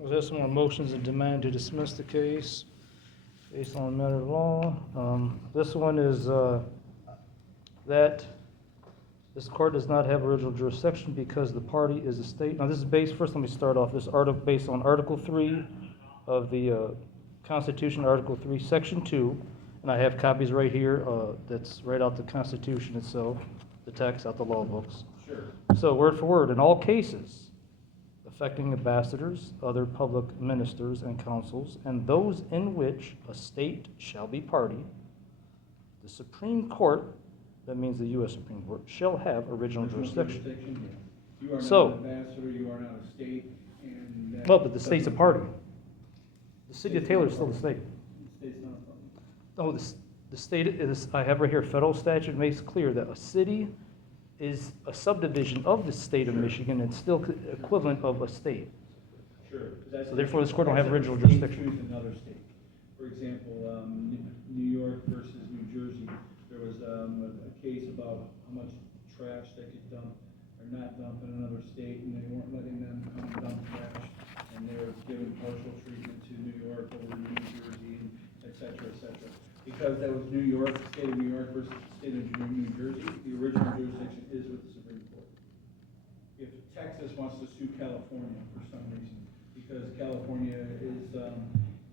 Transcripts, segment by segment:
Was there some more motions and demand to dismiss the case based on the matter of law? This one is that this court does not have original jurisdiction because the party is a state. Now, this is based, first let me start off, this article based on Article 3 of the Constitution, Article 3, Section 2, and I have copies right here that's right out the Constitution itself, the text out the law books. Sure. So word for word, in all cases affecting ambassadors, other public ministers and councils, and those in which a state shall be party, the Supreme Court, that means the U.S. Supreme Court, shall have original jurisdiction. Yes. You are So- not an ambassador, you are not a state, and that. Well, but the state's a party. The city of Taylor is still the state. The state's not a party. No, the state is, I have right here, federal statute makes clear that a city is a subdivision of the state of Sure. Michigan and still equivalent of a state. Sure. So therefore, this court don't have that's original if a state jurisdiction. chooses another state. For example, New York versus New Jersey, there was a case about how much trash they could dump or not dump in another state, and they weren't letting them come dump trash, and they were giving partial treatment to New York over New Jersey, and et cetera, et cetera. Because that was New York, the state of New York versus the state of New Jersey, the original jurisdiction is with the Supreme Court. If Texas wants to sue California for some reason, because California is,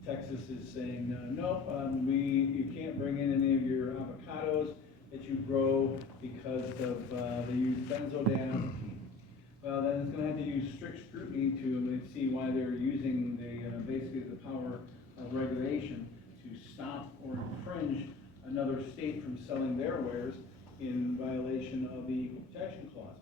Texas is saying, nope, you can't bring in any of your avocados that you grow because of, they use benzodiazepine. Well, then it's gonna have to use strict scrutiny to see why they're using the, basically the power of regulation to stop or infringe another state from selling their wares in violation of the Equal Protection Clause.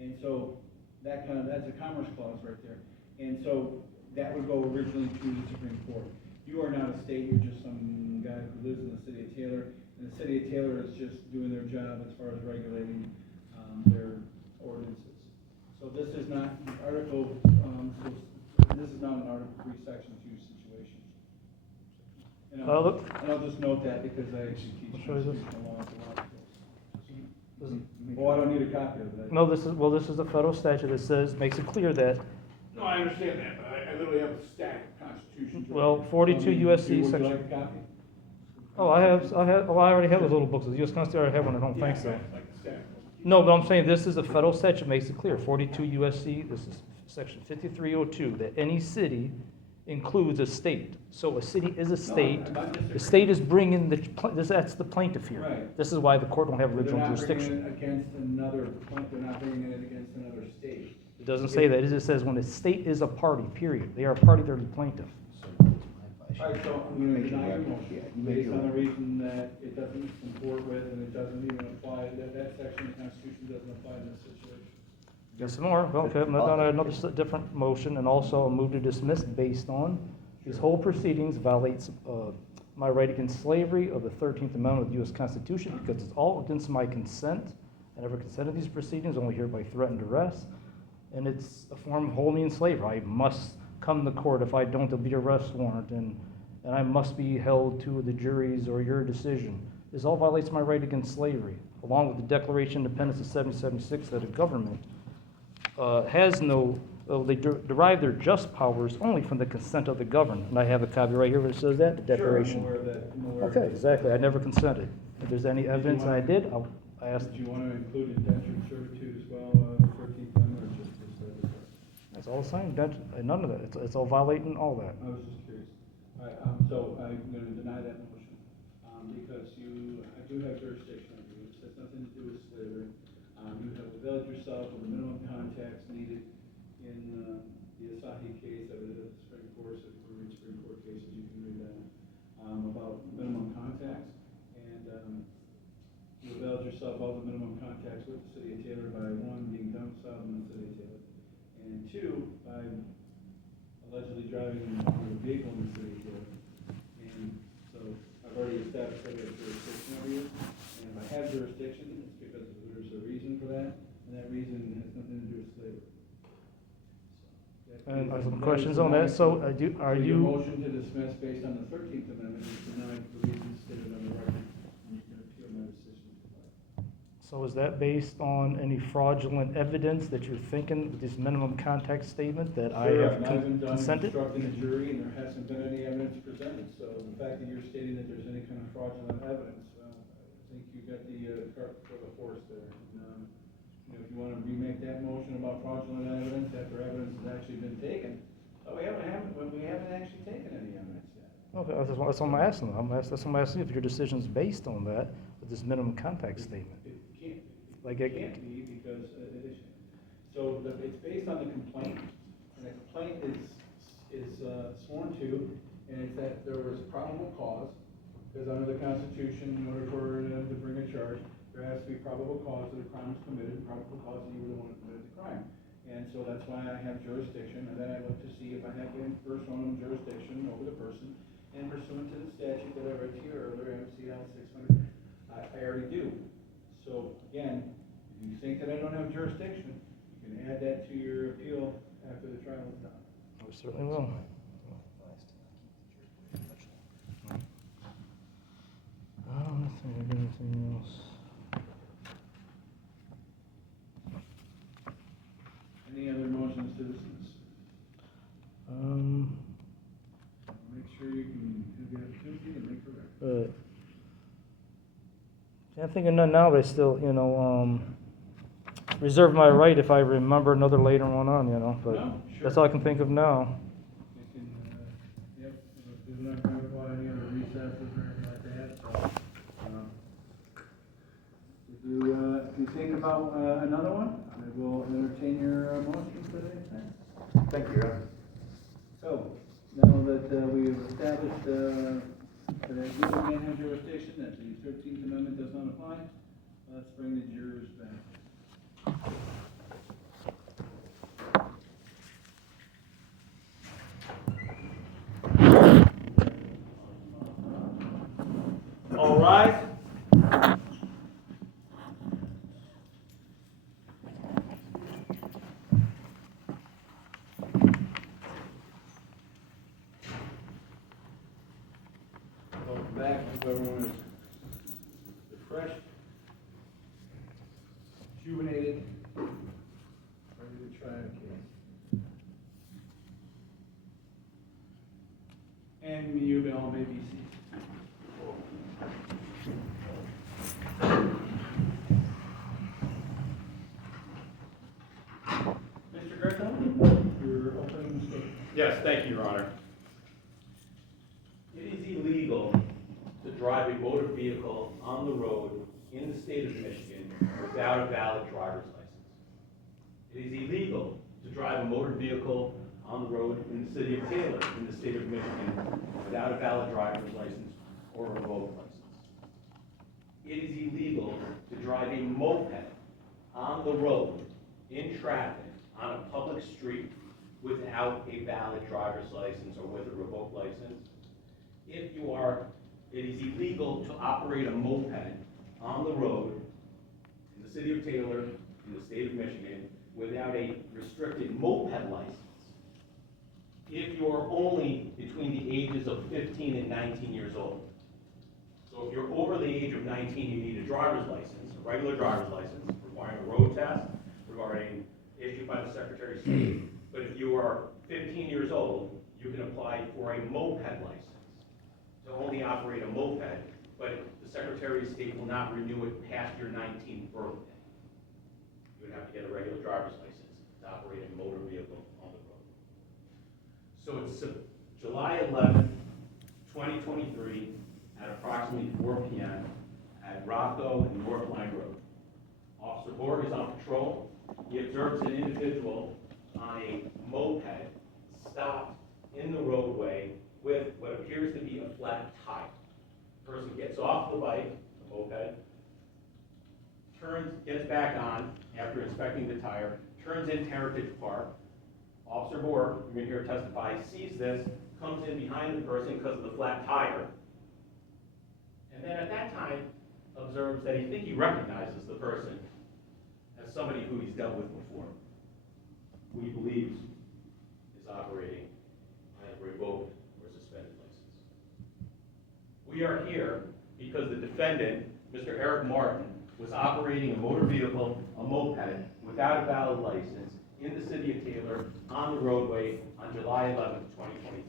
And so that's a commerce clause right there. And so that would go originally to the Supreme Court. You are not a state, you're just some guy who lives in the city of Taylor, and the city of Taylor is just doing their job as far as regulating their ordinances. So this is not Article, this is not an Article 3, Section 2 situation. And I'll just note that because I actually teach I'll show you this. constitutional law to a lot of folks. Oh, I don't need a copy of that. No, this is a federal statute that says, makes it clear that, No, I understand that, but I literally have a stack of constitutions. right well, here. 42 Would USC you section. like a copy? Oh, I already have those little books. The U.S. Constitution, I already have one at home, thanks, Yeah, though. like a stack. No, but I'm saying this is a federal statute, makes it clear, 42 USC, this is section 5302, that any city includes a state. So a city is a state. I'm not The state is bringing that's the plaintiff here. Right. This is why the court don't have They're original not jurisdiction. bringing it against another, they're not bringing it against another state. It doesn't say that, it just says when a state is a party, period. They are a party, they're the plaintiff. All right, so I'm gonna deny your motion, based on the reason that it doesn't comport with, and it doesn't even apply, that section of the Constitution doesn't apply in this situation. Got some more? Well, okay, another different motion, and also a move to dismiss based on these whole proceedings violates my right against slavery of the 13th Amendment of the U.S. Constitution because it's all against my consent. I never consented to these proceedings, only hereby threatened arrest. And it's a form of holding me in slavery. I must come to court. If I don't, there'll be an arrest warrant, and I must be held to the jury's or your decision. This all violates my right against slavery, along with the Declaration of Independence of 1776 that a government has no, they derive their just powers only from the consent of the governed. And I have a copy right here where it says that, the Declaration. Sure, I'm aware of that. I'm aware of Okay, that. exactly. I never consented. If there's any evidence and I did, I asked. Did you want to include indentured servitude as well, 13th Amendment, or just this? That's all the same. None of that. It's all violating all that. I was just curious. All right, so I'm going to deny that motion, because I do have jurisdiction over you. This has nothing to do with slavery. You have availed yourself of the minimum contacts needed in the Asahi case that was at the Supreme Court, so if you read Supreme Court cases, you can read that, about minimum contacts. And you availed yourself of the minimum contacts with the city of Taylor by one, being domiciled in the city of Taylor, and two, by allegedly driving a vehicle in the city of Taylor. And so I've already established that I have jurisdiction over you, and if I have jurisdiction, it's because there's a reason for that, and that reason has nothing to do with slavery. And I have some questions on that. So are Your you, motion to dismiss based on the 13th Amendment is denied for reasons stated on the record, and you can appeal my decision. So is that based on any fraudulent evidence that you're thinking with this minimum contact statement that I Sure, have and I haven't done consented? instructing the jury, and there hasn't been any evidence presented, so the fact that you're stating that there's any kind of fraudulent evidence, I think you got the cart before the horse there. And, you know, if you wanna remake that motion about fraudulent evidence after evidence has actually been taken, we haven't actually taken any evidence yet. Okay, that's what I'm asking. That's what I'm asking, if your decision's based on that, with this minimum contact statement. It can't be because it's based on the complaint, and the complaint is sworn to, and it's that there was probable cause, because under the Constitution, in order for them to bring a charge, there has to be probable cause that a crime was committed, and probable cause that you were the one who committed the crime. And so that's why I have jurisdiction, and then I look to see if I have any personal jurisdiction over the person, and pursuant to the statute that I read to you earlier, MCL 600, I already do. So again, if you think that I don't have jurisdiction, you can add that to your appeal after the trial is done. I certainly will. Anything else? Any other motions to dismiss? Make sure you can have the opportunity to make the record. Can't think of none now, but I still, reserve my right if I remember another later one on, but No, sure. that's all I can think of now. You can, yep, if there's not going to go any other recesses or anything like that, so, if you think about, another one, I will entertain your, motion for the next. Thank you, Your Honor. So, now that, we've established, that you can't have jurisdiction, that the 13th Amendment does not apply, let's bring the jurors back. All rise. Welcome back, hope everyone is refreshed, rejuvenated, ready to try a case. And you all may be seated. Mr. Greco, your opening statement. Yes, thank you, Your Honor. It is illegal to drive a motor vehicle on the road in the state of Michigan without a valid driver's license. It is illegal to drive a motor vehicle on the road in the city of Taylor, in the state of Michigan, without a valid driver's license or a revoked license. It is illegal to drive a moped on the road in traffic on a public street without a valid driver's license or with a revoked license. It is illegal to operate a moped on the road in the city of Taylor, in the state of Michigan, without a restricted moped license. If you are only between the ages of 15 and 19 years old. So if you're over the age of 19, you need a driver's license, a regular driver's license, requiring a road test, regarding issued by the Secretary of State. But if you are 15 years old, you can apply for a moped license to only operate a moped, but the Secretary of State will not renew it past your 19th birthday. You would have to get a regular driver's license to operate a motor vehicle on the road. So it's July 11th, 2023, at approximately 4 p.m. at Rocco and North Line Road. Officer Borg is on patrol. He observes an individual on a moped stopped in the roadway with what appears to be a flat tire. The person gets off the bike, the moped, gets back on after inspecting the tire, turns into Heritage Park. Officer Borg, you're going to hear testify, sees this, comes in behind the person because of the flat tire, and then at that time observes that he recognizes the person as somebody who he's dealt with before, who he believes is operating a revoked or suspended license. We are here because the defendant, Mr. Eric Martin, was operating a in the city of Taylor on the roadway on July 11th, 2023.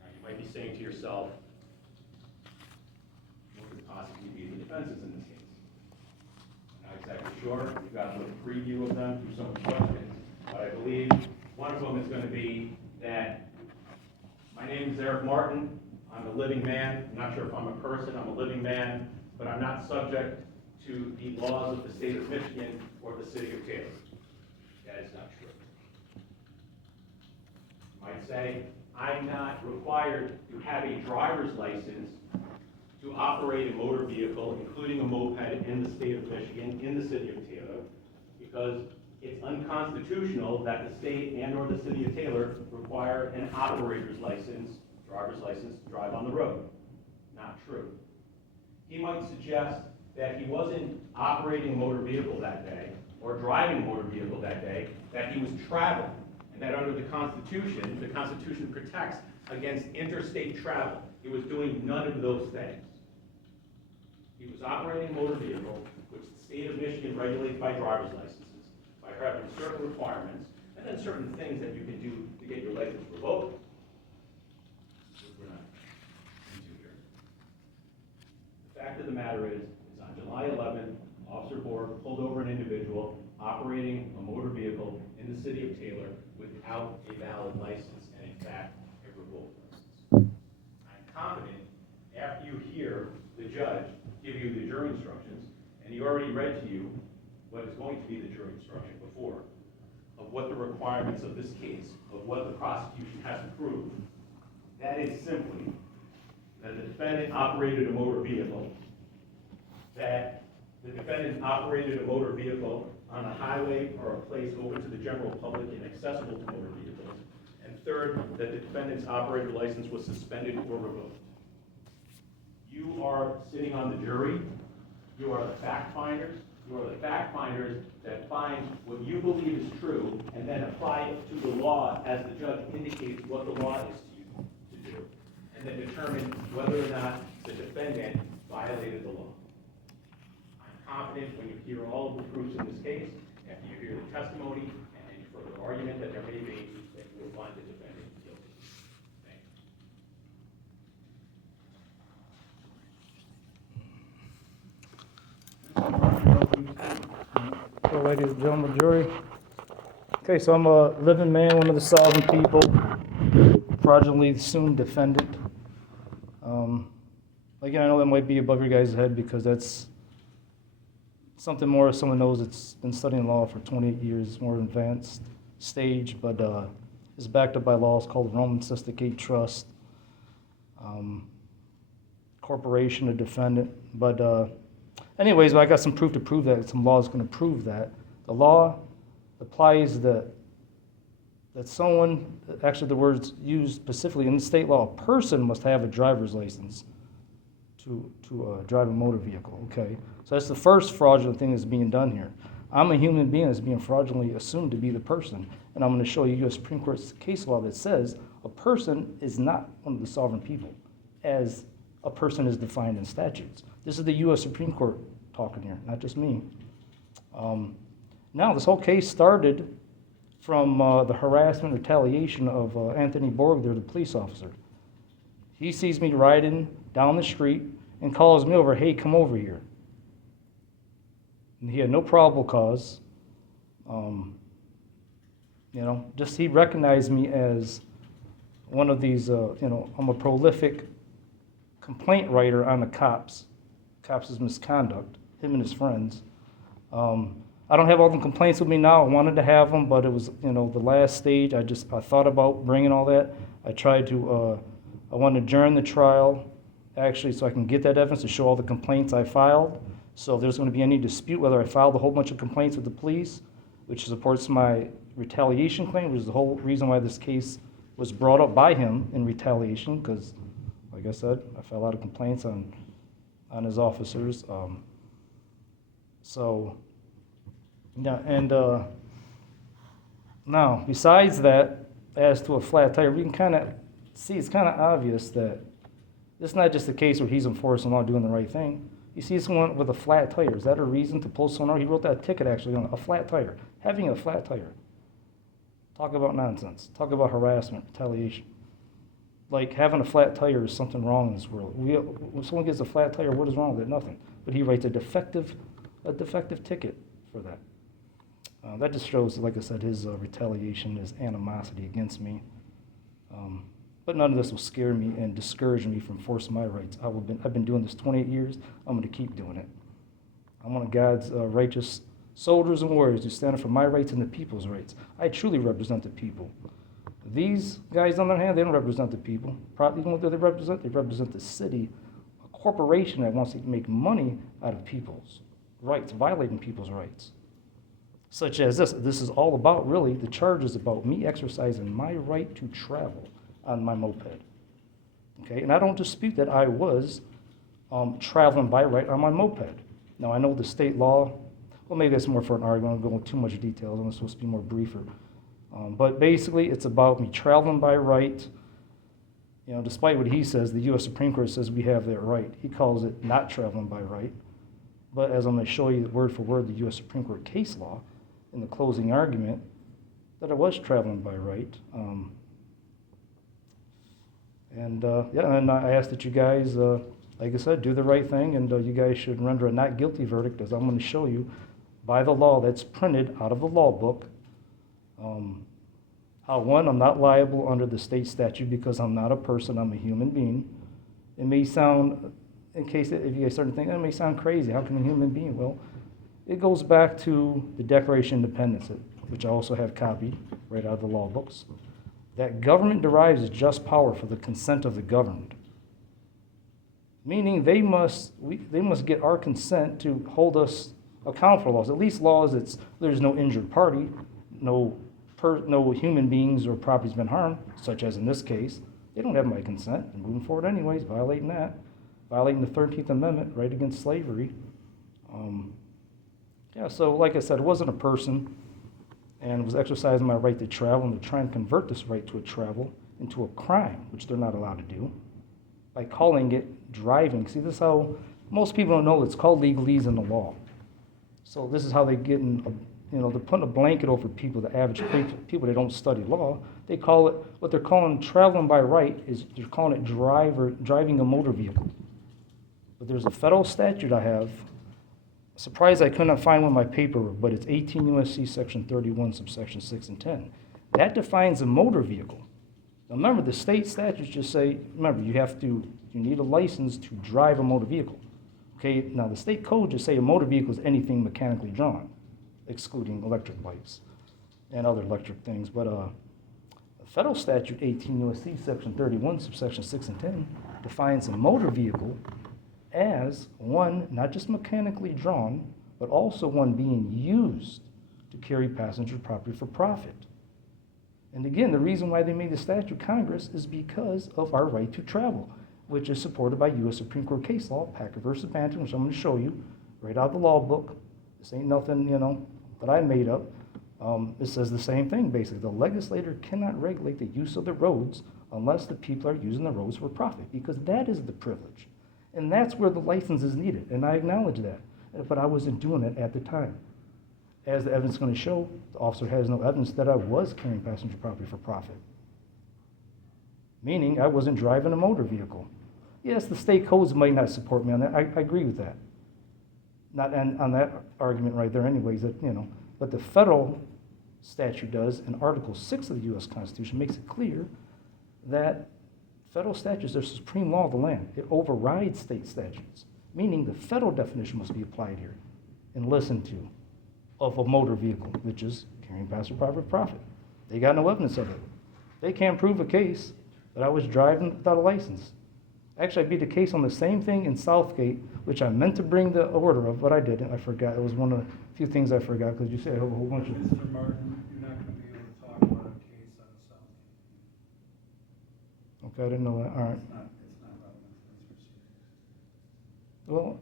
Now, you might be saying to yourself, what could possibly be the defenses in this case? I'm not exactly sure. You've got a little preview of them through some of the questions, but I believe one of them is going to be that my name is Eric Martin. I'm a living man. I'm not sure if I'm a person. I'm a living man, but I'm not subject to the laws of the state of Michigan or the city of Taylor. That is not true. You might say, I'm not required to have a driver's license to operate a motor vehicle, including a moped, in the state of Michigan, in the city of Taylor, because it's unconstitutional that the state and or the city of Taylor require an operator's license, driver's license, to drive on the road. Not true. He might suggest that he wasn't operating a motor vehicle that day, or driving a motor vehicle that day, that he was traveling, and that under the Constitution protects against interstate travel. He was doing none of those things. He was operating a motor vehicle, which the state of Michigan regulates by driver's licenses, by having certain requirements, and then certain things that you can do to get your license revoked. Which we're not into here. The fact of the matter is on July 11th, Officer Borg pulled over an individual operating a motor vehicle in the city of Taylor without a valid license, and in fact, a revoked license. I'm confident after you hear the judge give you the jury instructions, and he already read to you what is going to be the jury instruction before, of what the requirements of this case, of what the prosecution has to prove. That is simply that the defendant operated a motor vehicle, on a highway or a place open to the general public and accessible to motor vehicles. And third, that the defendant's operator license was suspended or revoked. You are sitting on the jury. You are the fact finders. You are the fact finders that find what you believe is true and then apply it to the law as the judge indicates what the law is to you to do, and then determine whether or not the defendant violated the law. I'm confident when you hear all of the proofs in this case, after you hear the testimony and any further argument that there may be, that you will find the defendant guilty. Thank you. So, ladies and gentlemen, of the jury. Okay, so I'm a living man, one of the sovereign people, fraudulently assumed defendant. Again, I know that might be above your guys' head because that's something more someone knows that's been studying law for 28 years, more advanced stage, but is backed up by laws called Roman Sesticate Trust, corporation, a defendant. But anyways, I got some proof to prove that. Some law is going to prove that. The law applies that someone, actually the words used specifically in the state law, a person must have a driver's license to drive a motor vehicle, okay? So that's the first fraudulent thing that's being done here. I'm a human being that's being fraudulently assumed to be the person, and I'm going to show you U.S. Supreme Court's case law that says a person is not one of the sovereign people, as a person is defined in statutes. This is the U.S. Supreme Court talking here, not just me. Now, this whole case started from the harassment, retaliation of Anthony Borg, there, the police officer. He sees me riding down the street and calls me over, hey, come over here. And he had no probable cause. Just he recognized me as one of these, I'm a prolific complaint writer on the cops' misconduct, him and his friends. I don't have all the complaints with me now. I wanted to have them, but it was, the last stage. I thought about bringing all that. I tried to, I wanted to adjourn the trial, actually, so I can get that evidence to show all the complaints I filed. So if there's going to be any dispute whether I filed a whole bunch of complaints with the police, which supports my retaliation claim, which is the whole reason why this case was brought up by him in retaliation, because, like I said, I filed a lot of complaints on his officers. Now, besides that, as to a flat tire, we can kind of see it's kind of obvious that it's not just a case where he's enforcing law, doing the right thing. You see someone with a flat tire, is that a reason to pull someone over? He wrote that ticket actually on a flat tire, having a flat tire. Talk about nonsense. Talk about harassment, retaliation. Like having a flat tire is something wrong in this world. When someone gets a flat tire, what is wrong with it? Nothing. But he writes a defective ticket for that. That just shows, like I said, his retaliation, his animosity against me. But none of this will scare me and discourage me from forcing my rights. I've been doing this 28 years. I'm going to keep doing it. I'm one of God's righteous soldiers and warriors who stand up for my rights and the people's rights. I truly represent the people. These guys, on the other hand, they don't represent the people. Probably, you know what they represent? They represent the city, a corporation that wants to make money out of people's rights, violating people's rights. Such as this. This is all about, really, the charge is about me exercising my right to travel on my moped. Okay, and I don't dispute that I was traveling by right on my moped. Now, I know the state law, well, maybe that's more for an argument. I'm going into too much detail. I'm supposed to be more briefer. But basically, it's about me traveling by right. You know, despite what he says, the U.S. Supreme Court says we have that right. He calls it not traveling by right. But as I'm going to show you word for word, the U.S. Supreme Court case law in the closing argument, that I was traveling by right. And I ask that you guys, like I said, do the right thing, and you guys should render a not guilty verdict, as I'm going to show you, by the law that's printed out of the law book. How, one, I'm not liable under the state statute because I'm not a person, I'm a human being. It may sound, in case if you guys start to think, that may sound crazy, how can a human being? Well, it goes back to the Declaration of Independence, which I also have copied right out of the law books, that government derives its just power for the consent of the governed. Meaning they must get our consent to hold us accountable for laws. At least laws, there's no injured party, no human beings or property's been harmed, such as in this case. They don't have my consent. And moving forward anyways, violating the 13th Amendment, right against slavery. So like I said, it wasn't a person, and was exercising my right to travel, and to try and convert this right to travel into a crime, which they're not allowed to do, by calling it driving. See, this is how most people don't know it's called legalese in the law. So this is how they get in, they're putting a blanket over people, the average people that don't study law. They call it, what they're calling traveling by right is they're calling it driving a motor vehicle. But there's a federal statute I have. Surprised I could not find one in my paper, but it's 18 U.S.C. section 31, subsection 6 and 10. That defines a motor vehicle. Now remember, the state statutes just say, remember, you need a license to drive a motor vehicle. Okay, now the state code just say a motor vehicle is anything mechanically drawn, excluding electric bikes and other electric things. But the federal statute, 18 U.S.C. section 31, subsection 6 and 10, defines a motor vehicle as one not just mechanically drawn, but also one being used to carry passenger property for profit. And again, the reason why they made the statute, Congress, is because of our right to travel, which is supported by U.S. Supreme Court case law, Packer versus Banton, which I'm going to show you right out of the law book. This ain't nothing, that I made up. It says the same thing, basically. The legislator cannot regulate the use of the roads unless the people are using the roads for profit, because that is the privilege. And that's where the license is needed, and I acknowledge that. But I wasn't doing it at the time. As the evidence is going to show, the officer has no evidence that I was carrying passenger property for profit. Meaning I wasn't driving a motor vehicle. Yes, the state codes might not support me on that. I agree with that. Not on that argument right there anyways, but the federal statute does, and Article 6 of the U.S. Constitution makes it clear that federal statutes are supreme law of the land. It overrides state statutes, meaning the federal definition must be applied here and listened to of a motor vehicle, which is carrying passenger property for profit. They got no evidence of it. They can't prove a case that I was driving without a license. Actually, I beat the case on the same thing in Southgate, which I meant to bring the order of, but I didn't. I forgot. It was one of the few things I forgot, because you said a whole bunch of... Mr. Martin, you're not going to be able to talk about a case on Southgate. Okay, I didn't know that. All right. It's not relevant to this proceeding. Well,